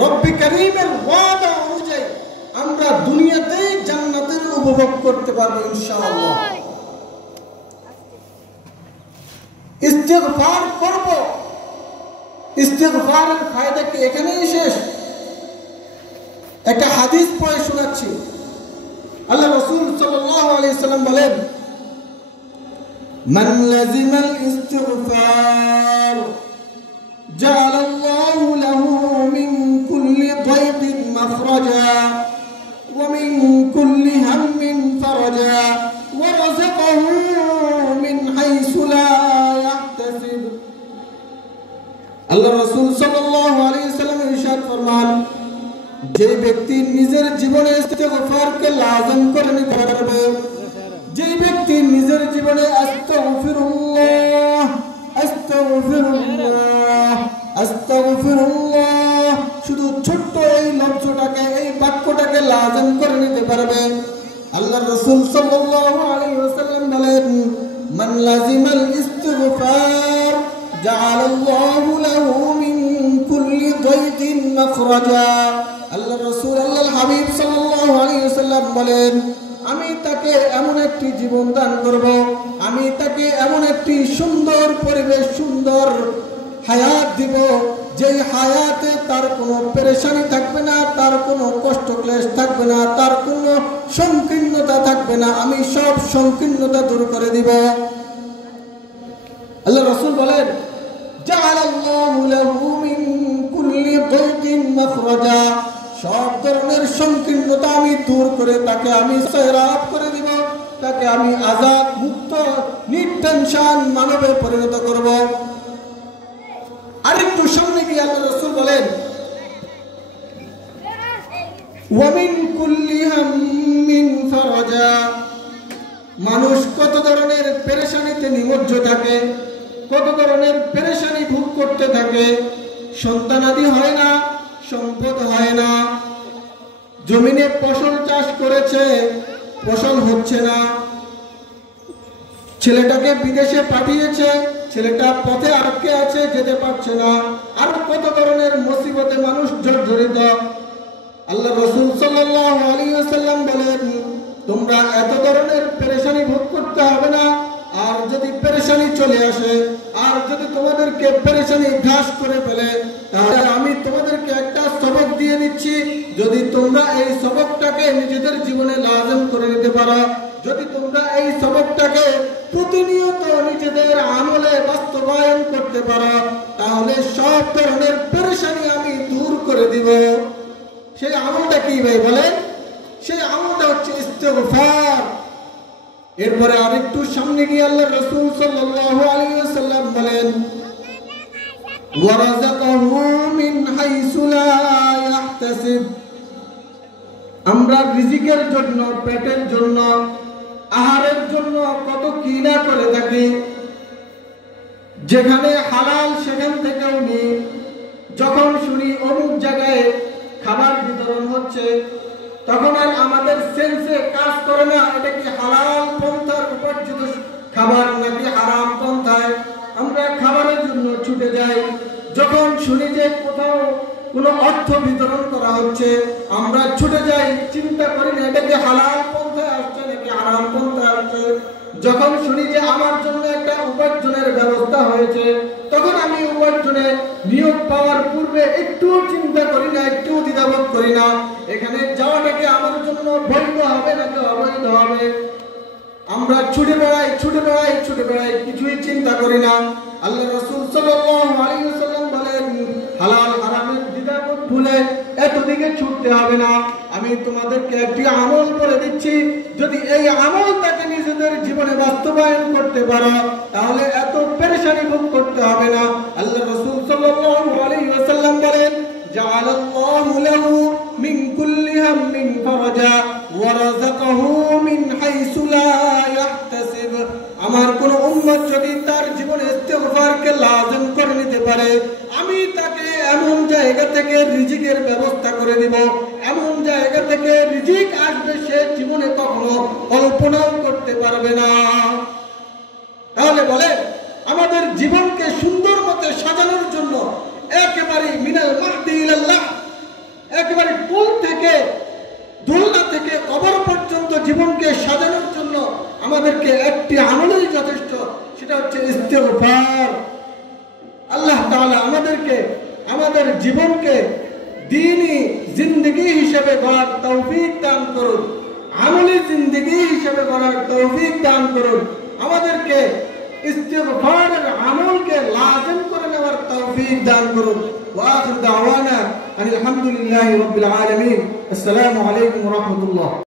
রব্বি কারীমের ওয়াদা অনুযায়ী আমরা দুনিয়াতেই জান্নাতের উপভোগ করতে পারবো ইনশাআল্লাহ। ইস্তিগফার করব, ইস্তিগফারের ফায়দা কি এখানেই শেষ? একটা হাদিস পড়ে শোনাচ্ছি। আল্লাহ রাসূল সাল্লাল্লাহু আলাইহি সাল্লাম বলেন, মান লাজিমাল ইস্তিগফার জাআলাল্লাহু লাহু মিন কুল্লি দাইকিন মাখরাজা ওয়া মিন কুল্লি হাম্মিন ফারাজা ওয়া রাযাকাহু মিন হাইসু লা ইয়াহতাসিব। আল্লাহ রাসূল সাল্লাল্লাহু আলাইহি সাল্লাম ইরশাদ ফরমান, যে ব্যক্তি নিজের জীবনে ইস্তিগফারকে লাযিম করে নিতে পারবে, যে ব্যক্তি নিজের জীবনে আস্তাগফিরুল্লাহ আস্তাগফিরুল্লাহ আস্তাগফিরুল্লাহ শুধু ছোট্ট এই লফজটাকে, এই বাক্যটাকে লাযিম করে নিতে পারবে, আল্লাহ রাসূল সাল্লাল্লাহু আলাইহি ওয়াসাল্লাম বলেন, মান লাযিমাল ইস্তিগফার জাআলাল্লাহু লাহু মিন কুল্লি দাইকিন মাখরাজা। আল্লাহ রাসূল আল্লাহর হাবিব সাল্লাল্লাহু আলাইহি ওয়াসাল্লাম বলেন, আমি তাকে এমন একটি জীবন দান করব, আমি তাকে এমন একটি সুন্দর পরিবেশ, সুন্দর হায়াত দিব, যেই হায়াতে তার কোনো পেরেশানি থাকবে না, তার কোনো কষ্ট ক্লেশ থাকবে না, তার কোনো সংকীর্ণতা থাকবে না, আমি সব সংকীর্ণতা দূর করে দিব। আল্লাহ রাসূল বলেন, জাআলাল্লাহু লাহু মিন কুল্লি দাইকিন মাখরাজা, সব ধরনের সংকীর্ণতা আমি দূর করে তাকে আমি সেরাপ করে দিব, তাকে আমি আজাদ মুক্ত নির্টেনশন মানবে পরিণত করব। আরেকটু সামনে গিয়ে আল্লাহ রাসূল বলেন, ওয়া মিন কুল্লি হাম্মিন ফারাজা, মানুষ কত ধরনের পেরেশানিতে নিমজ্জিত থাকে, কত ধরনের পেরেশানি ভোগ করতে থাকে, সন্তানাদি হয় না, সম্পদ হয় না, জমিনে ফসল চাষ করেছে, ফসল হচ্ছে না, ছেলেটাকে বিদেশে পাঠিয়েছে, ছেলেটা পথে আটকে আছে, যেতে পারছে না, আর কত ধরনের মুসিবতে মানুষ জর্জরিত। আল্লাহ রাসূল সাল্লাল্লাহু আলাইহি ওয়াসাল্লাম বলেন, তোমরা এত ধরনের পেরেশানি ভোগ করতে হবে না, আর যদি পেরেশানি চলে আসে, আর যদি তোমাদেরকে পেরেশানি গ্রাস করে ফেলে, তাহলে আমি তোমাদেরকে একটা সবক দিয়ে দিচ্ছি, যদি তোমরা এই সবকটাকে নিজেদের জীবনে লাযিম করে নিতে পারো, যদি তোমরা এই সবকটাকে প্রতিনিয়ত নিজেদের আমলে বাস্তবায়ন করতে পারো, তাহলে সব ধরনের পেরেশানি আমি দূর করে দিব। সেই আমলটা কি ভাই বলেন? সেই আমলটা হচ্ছে ইস্তিগফার। এরপরে আরেকটু সামনে গিয়ে আল্লাহ রাসূল সাল্লাল্লাহু আলাইহি ওয়াসাল্লাম বলেন, ওয়া রাযাকাহু মিন হাইসু লা ইয়াহতাসিব, আমরা রিজিকের জন্য, পেটের জন্য, আহারের জন্য কত কি না করে থাকি, যেখানে হালাল সেখান থেকেও নিই, যখন শুনি অমুক জায়গায় খাবার বিতরণ হচ্ছে, তখন আর আমাদের সেন্সে কাজ করে না এটা কি হালাল পন্থার উপার্জিত খাবার নাকি হারাম পন্থায়, আমরা খাবারের জন্য ছুটে যাই। যখন শুনি যে কোথাও কোনো অর্থ বিতরণ করা হচ্ছে, আমরা ছুটে যাই, চিন্তা করি না এটা কি হালাল পন্থায় আসছে নাকি হারাম পন্থায় আসছে। যখন শুনি যে আমার জন্য একটা উপার্জনের ব্যবস্থা হয়েছে, তখন আমি উপার্জনে নিয়োগ পাওয়ার পূর্বে একটু চিন্তা করি না, একটু দ্বিধাবোধ করি না, এখানে যাওয়াটাকে আমার জন্য বৈধ হবে নাকি অবৈধ হবে। আমরা ছুটে বেড়াই, ছুটে বেড়াই, ছুটে বেড়াই, কিছুই চিন্তা করি না। আল্লাহ রাসূল সাল্লাল্লাহু আলাইহি ওয়াসাল্লাম বলেন, হালাল হারামের দ্বিধাবোধ ভুলে এতদিকে ছুটতে হবে না। আমি তোমাদেরকে একটি আমল করে দিচ্ছি, যদি এই আমলটাকে নিজেদের জীবনে বাস্তবায়ন করতে পারো, তাহলে এত পেরেশানি ভোগ করতে হবে না। আল্লাহ রাসূল সাল্লাল্লাহু আলাইহি ওয়াসাল্লাম বলেন, জাআলাল্লাহু লাহু মিন কুল্লি হাম্মিন ফারাজা ওয়া রাযাকাহু মিন হাইসু লা ইয়াহতাসিব। আমার কোন উম্মত যদি তার জীবনে ইস্তিগফারকে লাযিম করে নিতে পারে, আমি তাকে এমন জায়গা থেকে রিজিকের ব্যবস্থা করে দিব, এমন জায়গা থেকে রিজিক আসবে সে জীবনে কখনো কল্পনাও করতে পারবে না। তাহলে বলে আমাদের জীবনকে সুন্দর মতে সাজানোর জন্য একেবারে মিনাল মাহদি ইলাল্লাহ, জীবনকে সাজানোর জন্য আমাদেরকে একটি আমলই যথেষ্ট, সেটা হচ্ছে ইস্তেগফার। আল্লাহ তাআলা আমাদেরকে আমাদের জীবনকে দ্বীনি জিন্দেগি হিসেবে গড়ার তৌফিক দান করুন, আমলি জিন্দেগি হিসেবে গড়ার তৌফিক দান করুন, আমাদেরকে ইস্তেগফারের আমলকে লাজিম করে নেওয়ার তৌফিক দান করুন। ওয়া আখির দাওয়ানা আলহামদুলিল্লাহি রাব্বিল আলামিন। আসসালামু আলাইকুম ওয়া রাহমাতুল্লাহ।